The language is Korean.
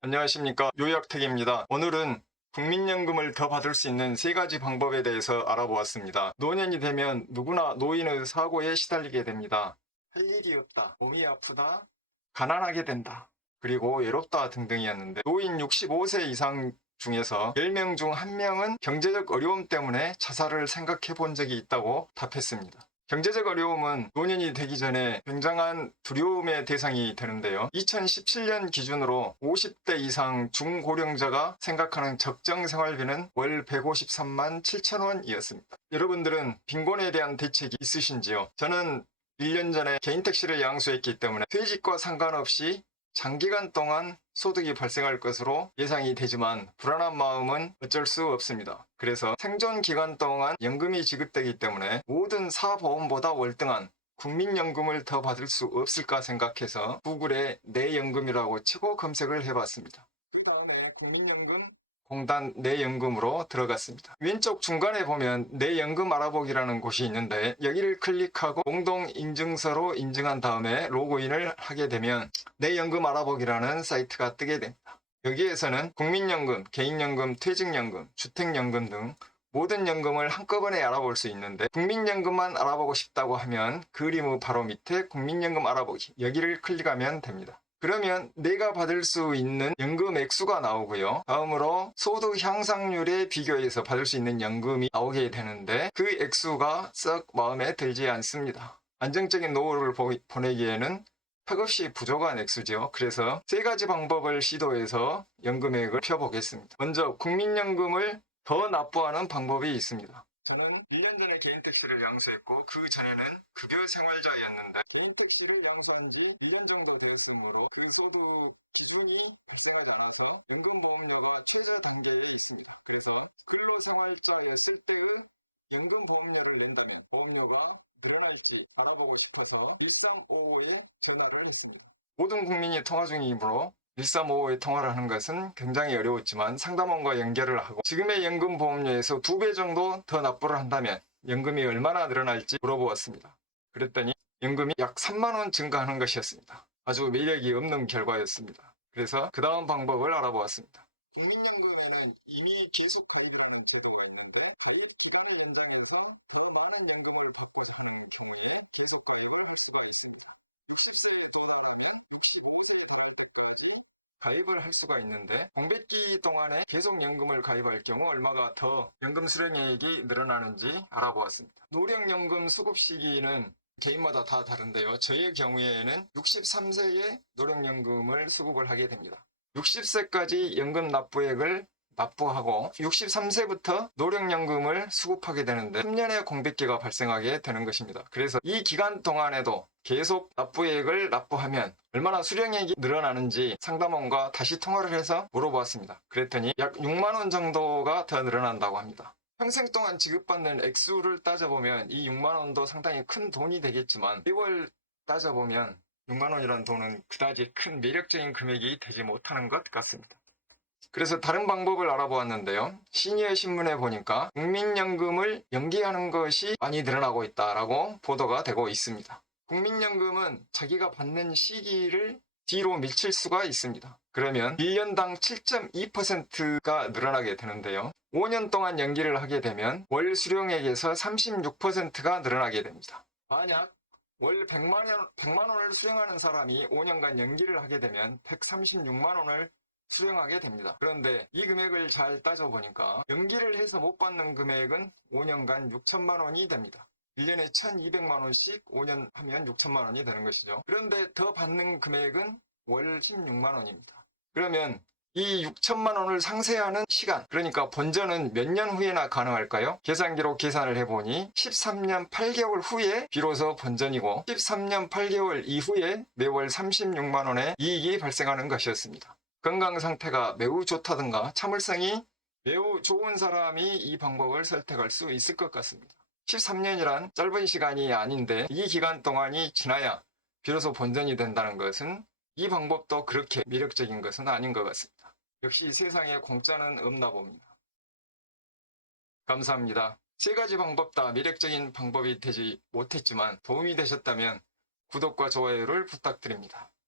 안녕하십니까. 요약택입니다. 오늘은 국민연금을 더 받을 수 있는 세 가지 방법에 대해서 알아보았습니다. 노년이 되면 누구나 노인의 사고에 시달리게 됩니다. 할 일이 없다, 몸이 아프다, 가난하게 된다, 그리고 외롭다 등등이었는데 노인 65세 이상 중에서 10명 중 1명은 경제적 어려움 때문에 자살을 생각해 본 적이 있다고 답했습니다. 경제적 어려움은 노년이 되기 전에 굉장한 두려움의 대상이 되는데요. 2017년 기준으로 50대 이상 중고령자가 생각하는 적정 생활비는 월 153만 7천 원이었습니다. 여러분들은 빈곤에 대한 대책이 있으신지요? 저는 1년 전에 개인 택시를 양수했기 때문에 퇴직과 상관없이 장기간 동안 소득이 발생할 것으로 예상이 되지만 불안한 마음은 어쩔 수 없습니다. 그래서 생존 기간 동안 연금이 지급되기 때문에 모든 사보험보다 월등한 국민연금을 더 받을 수 없을까 생각해서 구글에 내 연금이라고 치고 검색을 해봤습니다. 그 다음에 국민연금 공단 내 연금으로 들어갔습니다. 왼쪽 중간에 보면 내 연금 알아보기라는 곳이 있는데 여기를 클릭하고 공동인증서로 인증한 다음에 로그인을 하게 되면 내 연금 알아보기라는 사이트가 뜨게 됩니다. 여기에서는 국민연금, 개인연금, 퇴직연금, 주택연금 등 모든 연금을 한꺼번에 알아볼 수 있는데 국민연금만 알아보고 싶다고 하면 그림의 바로 밑에 국민연금 알아보기 여기를 클릭하면 됩니다. 그러면 내가 받을 수 있는 연금 액수가 나오고요. 다음으로 소득 향상률에 비교해서 받을 수 있는 연금이 나오게 되는데 그 액수가 썩 마음에 들지 않습니다. 안정적인 노후를 보내기에는 턱없이 부족한 액수죠. 그래서 세 가지 방법을 시도해서 연금액을 펴보겠습니다. 먼저 국민연금을 더 납부하는 방법이 있습니다. 저는 1년 전에 개인 택시를 양수했고 그 전에는 급여 생활자였는데 개인 택시를 양수한 지 1년 정도 되었으므로 그 소득 기준이 발생하지 않아서 연금보험료가 최저 단계에 있습니다. 그래서 근로생활자였을 때의 연금보험료를 낸다면 보험료가 늘어날지 알아보고 싶어서 1355에 전화를 했습니다. 모든 국민이 통화 중이므로 1355에 통화를 하는 것은 굉장히 어려웠지만 상담원과 연결을 하고 지금의 연금보험료에서 2배 정도 더 납부를 한다면 연금이 얼마나 늘어날지 물어보았습니다. 그랬더니 연금이 약 3만 원 증가하는 것이었습니다. 아주 매력이 없는 결과였습니다. 그래서 그 다음 방법을 알아보았습니다. 국민연금에는 이미 계속 가입이라는 제도가 있는데 가입 기간을 연장해서 더 많은 연금을 받고자 하는 경우에 계속 가입을 할 수가 있습니다. 60세에 도달하면 65세 가입까지 가입을 할 수가 있는데 공백기 동안에 계속 연금을 가입할 경우 얼마가 더 연금 수령액이 늘어나는지 알아보았습니다. 노령연금 수급 시기는 개인마다 다 다른데요. 저의 경우에는 63세에 노령연금을 수급을 하게 됩니다. 60세까지 연금 납부액을 납부하고 63세부터 노령연금을 수급하게 되는데 3년의 공백기가 발생하게 되는 것입니다. 그래서 이 기간 동안에도 계속 납부액을 납부하면 얼마나 수령액이 늘어나는지 상담원과 다시 통화를 해서 물어보았습니다. 그랬더니 약 6만 원 정도가 더 늘어난다고 합니다. 평생 동안 지급받는 액수를 따져보면 이 6만 원도 상당히 큰 돈이 되겠지만 매월 따져보면 6만 원이라는 돈은 그다지 큰 매력적인 금액이 되지 못하는 것 같습니다. 그래서 다른 방법을 알아보았는데요. 시니어 신문에 보니까 국민연금을 연기하는 것이 많이 늘어나고 있다라고 보도가 되고 있습니다. 국민연금은 자기가 받는 시기를 뒤로 밀칠 수가 있습니다. 그러면 1년당 7.2%가 늘어나게 되는데요. 5년 동안 연기를 하게 되면 월 수령액에서 36%가 늘어나게 됩니다. 만약 월 100만 원을 수령하는 사람이 5년간 연기를 하게 되면 136만 원을 수령하게 됩니다. 그런데 이 금액을 잘 따져보니까 연기를 해서 못 받는 금액은 5년간 6천만 원이 됩니다. 1년에 1200만 원씩 5년 하면 6천만 원이 되는 것이죠. 그런데 더 받는 금액은 월 16만 원입니다. 그러면 이 6천만 원을 상쇄하는 시간, 그러니까 본전은 몇 년 후에나 가능할까요? 계산기로 계산을 해보니 13년 8개월 후에 비로소 본전이고 13년 8개월 이후에 매월 36만 원의 이익이 발생하는 것이었습니다. 건강 상태가 매우 좋다든가 참을성이 매우 좋은 사람이 이 방법을 선택할 수 있을 것 같습니다. 13년이란 짧은 시간이 아닌데 이 기간 동안이 지나야 비로소 본전이 된다는 것은 이 방법도 그렇게 매력적인 것은 아닌 것 같습니다. 역시 세상에 공짜는 없나 봅니다. 감사합니다. 세 가지 방법 다 매력적인 방법이 되지 못했지만 도움이 되셨다면 구독과 좋아요를 부탁드립니다.